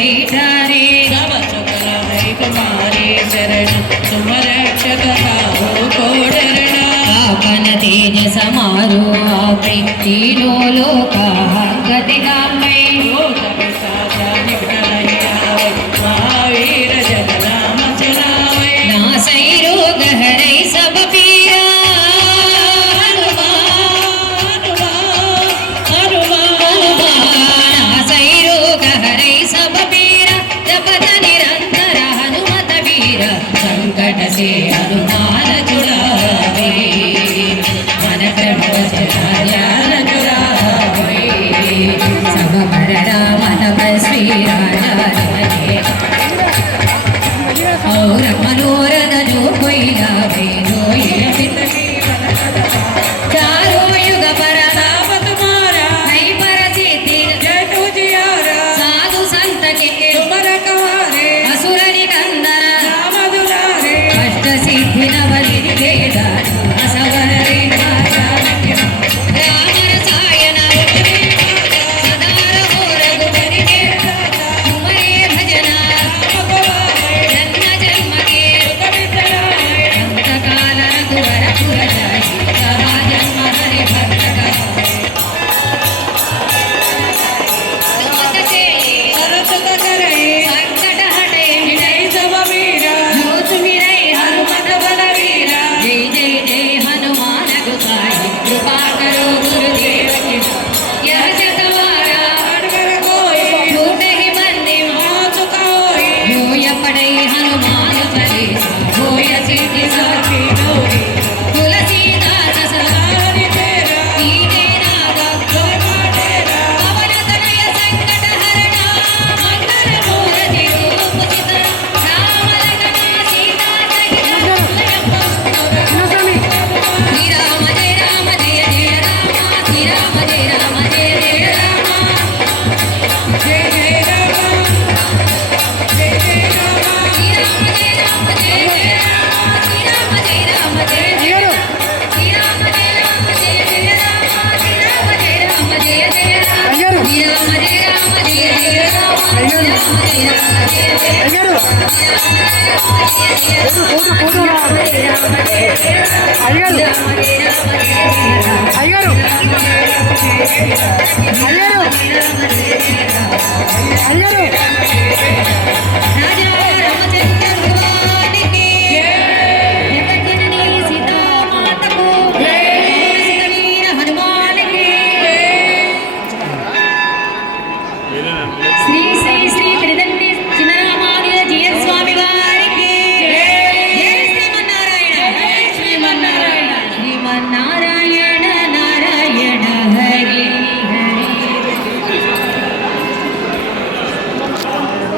बैठारे तब चुकर है तुम्हारे चरण तुम रक्षक काहू को डरना आपन तेज समारो आपे तीनों लोक गति गामे महावीर जग नाम चलावे नासै रोग हरै सब पीरा नासै रोग हरै सब पीरा जपत निरंतर हनुमत वीर संकट से हनुमान छुड़ावे मन क्रम ध्यान जुड़ावे सब पर मन श्री राजा और मनोरथ जो कोई लावे रोए चारों युग पर ताप तुम्हारा नहीं पर जीती जय तुझियारा साधु संत के तुम रखवारे असुर निकंदन राम दुलारे अष्ट सिद्धि नव निधि दान असवर रे राम रसायन सदा रहो रघुपति के तुम्हारे भजना जन्म जन्म के अंत काल रघुवर पुर जाई सदा जन्म हरि भक्त सरस करे संकट हटे मिटै सब वीरा जो सुमिरै हनुमत बलवीरा जय जय जय हनुमान गोसाई कृपा करो गुरुदेव की यह जगवारा अड़कर कोई छूटे ही बंदी महा चुका होई होय पड़ै हनुमान चालीसा होय सिद्धि साखी गौरी तुलसीदास सदा हरि तेरा कीने नागा तेरा पवन तनय संकट हरणा मंगल मूर्ति रूप चित्र राम लखन सीता सहित श्री राम जय राम जय जय राम श्री राम जय राम जय जय राम जय जय राम जय जय राम श्री राम जय राम जय जय राम श्री राम जय राम जय जय राम श्री राम जय राम जय जय राम श्री राम जय राम जय जय राम श्री राम जय राम जय जय राम श्री राम जय राम जय जय राम